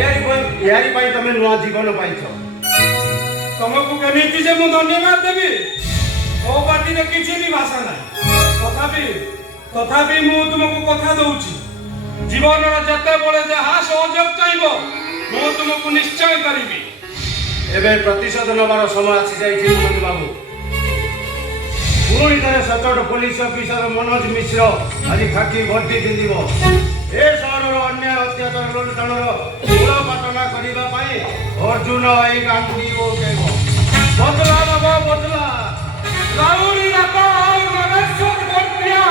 यारी पाई तमे नुआ जीवन पाइछ तुमको केमिति जे मु धन्यवाद देबी ओ पार्टी रे किछि भी भाषा ना तथापि मु तुमको कथा दउची जीवन रा जते बळे जहा सहयोग चाहिबो मु तुमको निश्चय करिबी एबे प्रतिशोध नबार समय आसी जाइछि मोदी बाबू पुणी थे सचोट पुलिस ऑफिसर मनोज मिश्र आज खाकी भर्ती दिंदिबो ए सहर अन्याय अत्याचार लुटणर मूलपाटना करने अर्जुन आई गांधी उठेब बदला नब बदला राउरी राता और नरेश्वर बर्तिया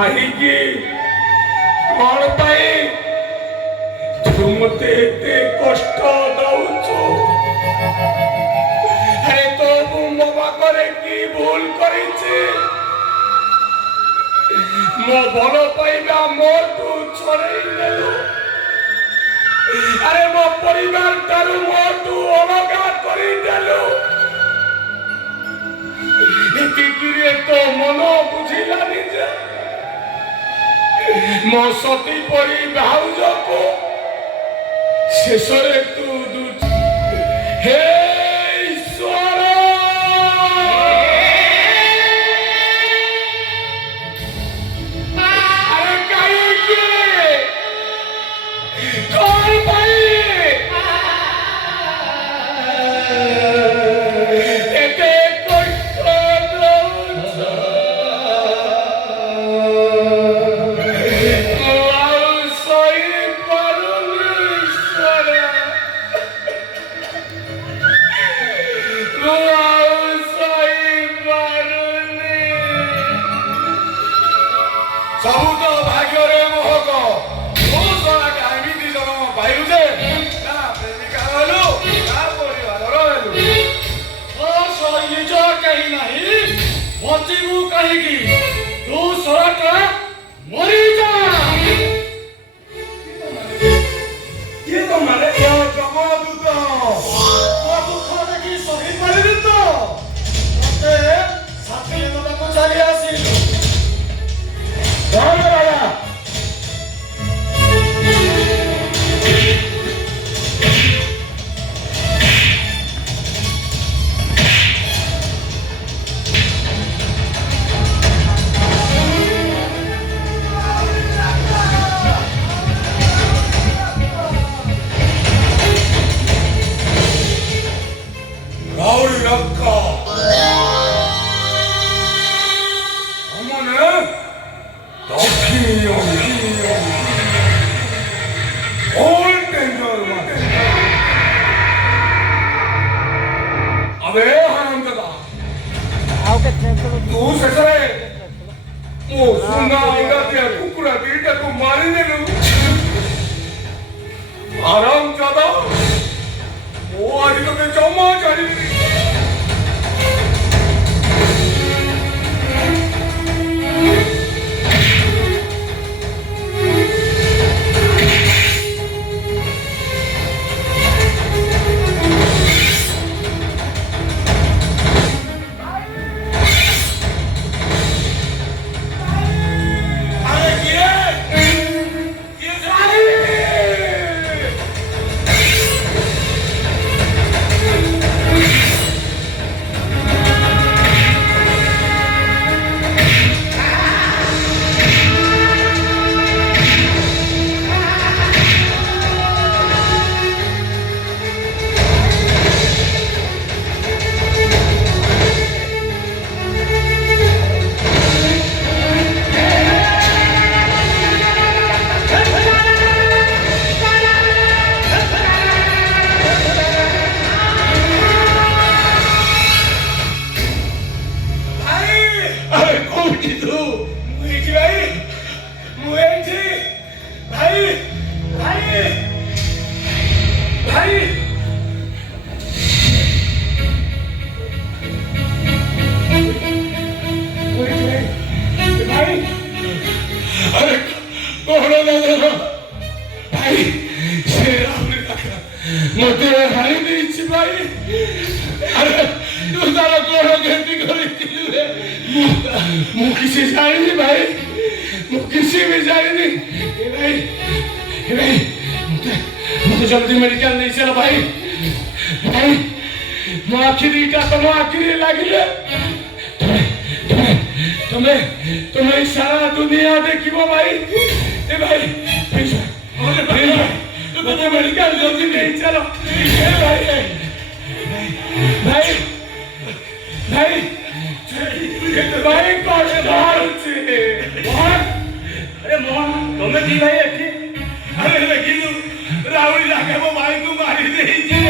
କାହିଁକି କଣ ପାଇଁ ତୁ ମତେ ଏତେ କଷ୍ଟ ଦଉଛୁ? ଆରେ ତୋ ମୋ ପାଖରେ କି ଭୁଲ କରିଛି? ମୋ ଭଲ ପାଇବା ମୋଠୁ ଛଡ଼େଇ ନେଲୁ। ଆରେ ମୋ ପରିବାର ଠାରୁ ମୋଠୁ ଅଲଗା କରିଦେଲୁ। ଏତିକିରେ ତୋ ମନ ବୁଝିଲାନି ଯେ ମୋ ସତୀ ପରି ଭାଉଜକୁ ଶେଷରେ ତୁ ହେ ଈଶ୍ୱର! ଆରେ କାହିଁକି? କଣ ପାଇଁ ଏତେ କଷ୍ଟ ଦଉଛ? ମୁଁ ଆଉ ସହିପାରୁନି ଈଶ୍ୱର। ମୁଁ ଆଉ ସହିପାରୁନି। ସବୁ ତ ଭାଗ୍ୟରେ ମୋହକ। ମୁଁ ଶଳା ଏମିତି ଜନ୍ମ ପାଇଲୁ ଯେ ନା ପ୍ରେମିକା ହେଲୁ ନା ପରିବାରର ହେଲୁ। ନିଜ କେହି ନାହିଁ, ବଞ୍ଚିବୁ କାହିଁକି? ତୁ ଶଳାଟା ମରିଯା। କିଏ ତ ମାନେ ଯମଦୂତ। ମୋ ଦୁଃଖ ଦେଖି ସହିପାରିଲି ତ ମତେ ସାଥି ନେବାକୁ ଚାଲି ଆସିଲୁ। ରାଜା ରାଉଳି ରକ୍ତ ଅମନେ ଦକ୍ଷିଣ all danger अबे हरामजादा तू शेषरे मो सुना अंडा दिया कुकुरा दिटा को मारी देलु हरामजादा ओ आज तो के जमा चढ़ी मते हाई देछि भाई अरे तू तारा कोन गलती करिथिलु रे मु किसी जानिनी भाई मु किसी भी जानिनी ए भाई मुझे जल्दी मेडिकल नहीं चला भाई भाई मो आखिरीटा तुम आखिरी लागिले तुम्हें सारा दुनिया देखिबो भाई ए भाई अरे भाई मुझे मेडिकल जल्दी नहीं चलो भाई भाई भाई भाई कष्ट होउछि अरे मोहन तुमे दी भाई एठी अरे लेकिन राहुल लागे वो भाई को मारी देई जे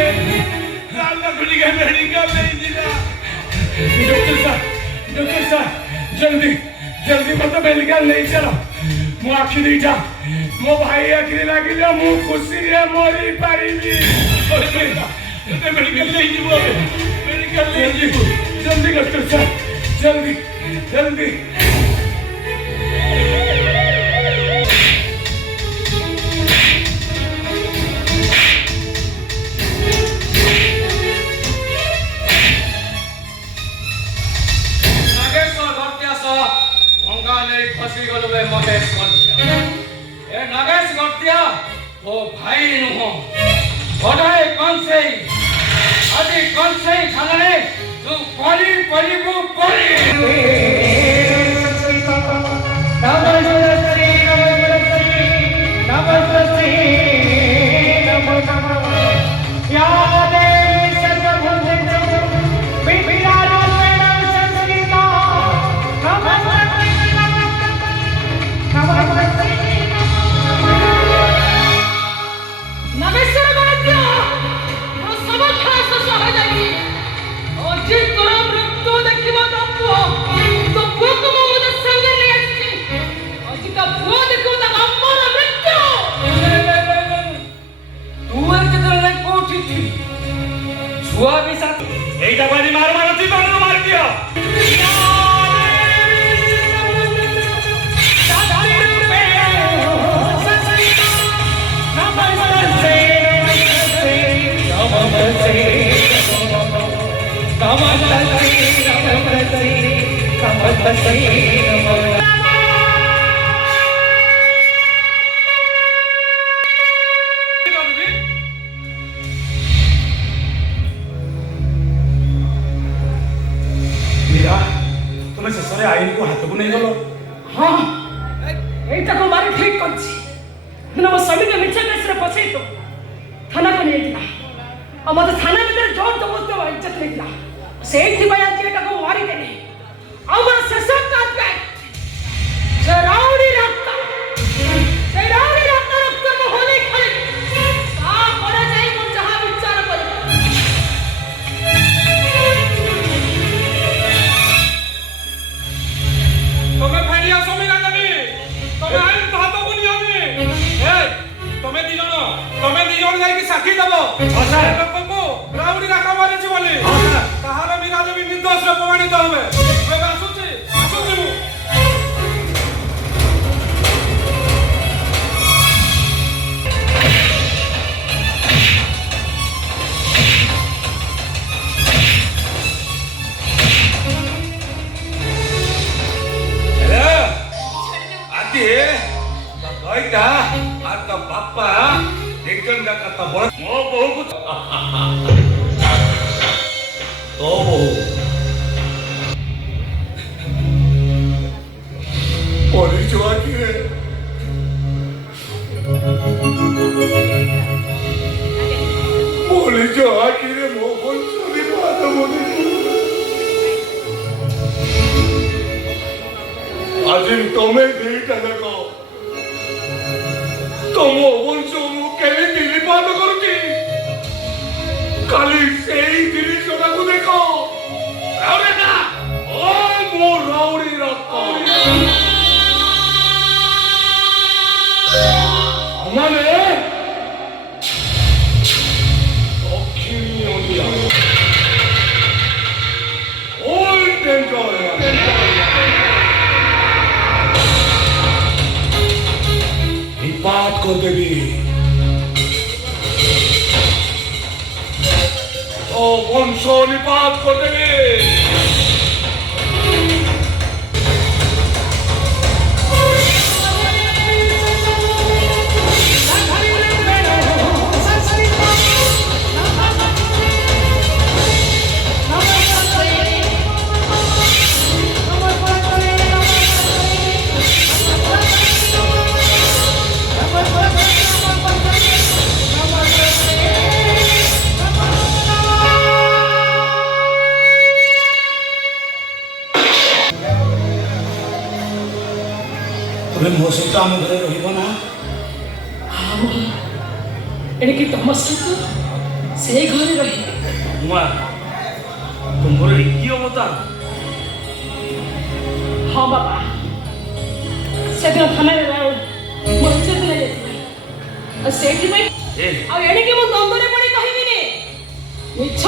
साल मेडिकल नहीं दिला डॉक्टर साहब जल्दी जल्दी मत मेडिकल नहीं चलो मो आखि दीटा मो भाई आखि लागिले मु खुशी रे मरी पारिबी मेडिकल नहीं जीवो मेडिकल नहीं जीवो जल्दी डॉक्टर साहब जल्दी जल्दी फसी गलुबे महेश गद्या ए नगेश गद्या ओ भाई नुह बडाए कंसेई आदि कंसेई खाने तू परी परिबु परी नमस्ते नमस्ते या देवी सर्वभूतेषु विद्यारूपेण संस्थिता छुआ भी साथ एटा बारी मार मार ती तो मार दियो तुम्हें शेष आईन को हाथ को नहीं गल हाँ এইটা তো মারি ঠিক করছি কিন্তু আমার স্বামীকে মিছা কেসরে পছাই তো থানা को নিয়ে দিলা আমাদের থানা ভিতরে জোর জবরদস্তি ইজ্জত নিলা সেইথিপাই আজ এটাকে মারি দেনে আমার শেষ কাজ গায় যে রাউডি রাস্তা সেই রাউডি রাস্তা রক্ত হলে খালি তা করে যাই কোন যাহা বিচার করে तुम्हें फैनिया सोमी ना जानी तुम्हें आईन भातो को नहीं आनी ए तुम्हें दिजोन जाई की साक्षी दबो हां सर लोकको राउडी राखा मारे छी बोली हां सर ताहाले मिगा देबी निर्दोष रे प्रमाणित होबे मैं आसुची मु गईटा और तो बापा एकदम का कथा बड़ मो बहु को तो बहु पोली जुआ की रे पोली जुआ की रे मो बोल सुनी बात बोली आज तुम्हें देटा देखो तुम वंश मु केले दिली पाद करूची काली सेई दिली सोना को देखो राउडी ना ओ मो राउडी रखो हमारे ओखिनी ओंदिया ओल डेंजर बात कर देवी ओ वंशो निपात कर देवी तुम्हें मो सहित आम घर रहा एणिकी तुम सहित से घर रही तुम्हारे की अवतार हाँ बाबा ସେଦିନ ଥାନାରେ ମୋ ଇଜ୍ଜତ ନେଇଯାଇଥିଲା। ଆଉ ସେଇଥିପାଇଁ ଆଉ ଏଣିକି ମୁଁ ଦ୍ୱନ୍ଦ୍ୱରେ ପଡ଼ି କହିବିନି, ମିଛ